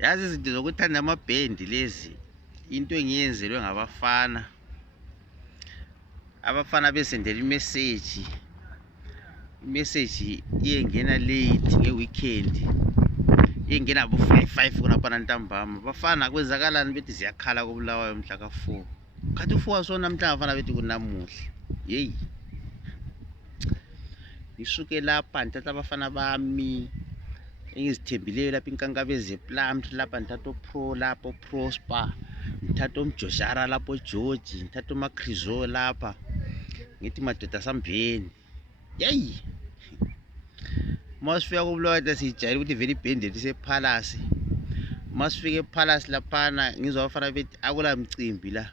Yazi izinto zokuthanda amabhendi lezi into engiyenzelwe ngabafana. Abafana besendela imessage iyengena late ngeweekend, iyengena bo 5 khonapha ntambama. Bafana kwenzakalani bethi ziyakhala koBulawayo mhla ka4. Khathi u4 wasona namhla abafana bethi kunamuhla. Hey, ngisuke lapha ngithatha abafana bami engizithembileyo lapha iNkankabeze Plum lapha, ngithatha uPro lapha, uProsper, ngithatha uMjojara lapha, uGeorge, ngithatha uMaCrizo lapha, ngithi madoda sambheni. Hey, masifika koBulawayo sijayele ukuthi vele ibhendi lisepalace. Masifika epalace laphana ngizwa abafana bethi akula mcimbi la,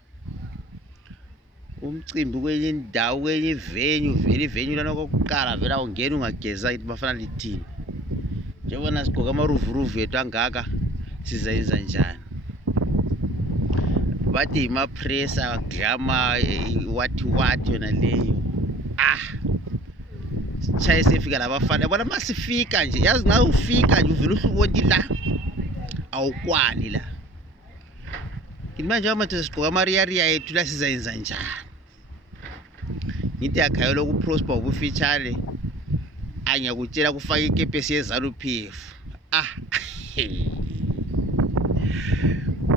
umcimbi kwenye indawo, kwenye ivenue. Vele ivenue lana kokuqala vele awungena ungageza ithi bafana lithini. Njengoba sigqoka amaruvuruvu ethu angaka sizayenza njani? Bathi imapressa glama wathi yona leyo. Sitshaye sefika labafana bona masifika nje, yazi ngawe ufika nje uvela uhlubonti la awukwani la. Ngithi manje amadoda sigqoka amariyariya ethu la sizayenza njani? Ngithi yakhayelo kuProsper ubufitshane anyakutshela kufaka ikepesi yeZANU-PF.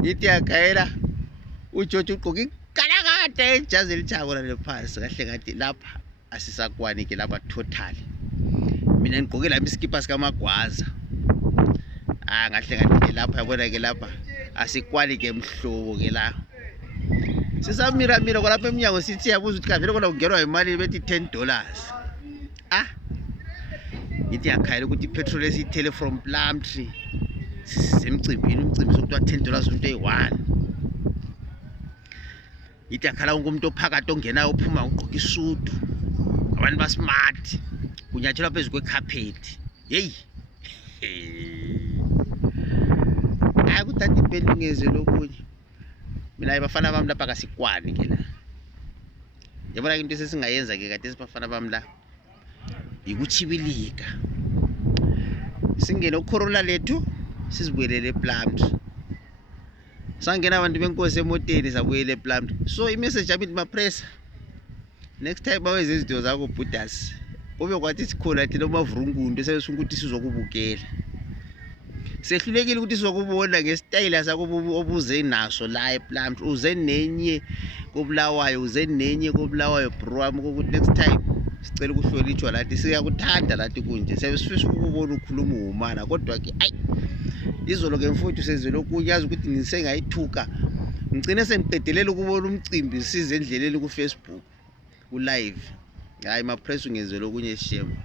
Ngithi yakhayela uJoji ugqoka ikalakade ejazi elithako lale phansi, kahle ngathi lapha asisakwani ke lapha totally. Mina ngigqoke lami iskipa sikaMagwaza. Ngahle ngathi ke lapha yabona ke lapha asikwani ke mhlobo ke la. Sisamira kwalapha eminyango sithi yabuza ukuthi kavele kona kungerwa imali bethi $10. Ngithi yakhayela ukuthi ipetrol esiyithele from Plumtree semcimbini, umcimbi sokuthiwa $10 umuntu eyi1. Ngithi yakhala wonke umuntu ophakathi ongenayo ophuma ugqoka isudu, abantu basmart, kunyatshelwa phezu kwecarpet. Hey, kuthatha ibhendi ngezelo okunye. Mina abafana bami lapha kasikwani ke la. Yabona into esesingayenza ke kade sibafana bami la ikuchibilika. Singene uCorolla lethu sizibuyelele ePlumtree. Sangena abantu benkosi emoteni sabuyele ePlumtree. So imessage yami ithi mapressa, next time bawenze izinto zakho Buddhas, kube kwathi sikhona thina omavurungundu esebesuka ukuthi sizokubukela. Sehlulekile ukuthi sizokubona ngesitayile sakho obuze naso la ePlumtree. Uze nenye koBulawayo, uze nenye koBulawayo bro wami, ukuthi next time sicela ukuhlonitshwa lathi, siyakuthanda lathi kunje. Sifisa ukubona ukhuluma uhumana, kodwa ke izolo ke mfowethu sezelo kunye, yazi ukuthi ngisengayithuka. Ngicine sengiqedelela ukubona umcimbi size endleleni kuFacebook ku live. Hayi mapress ungenzelo kunye shame.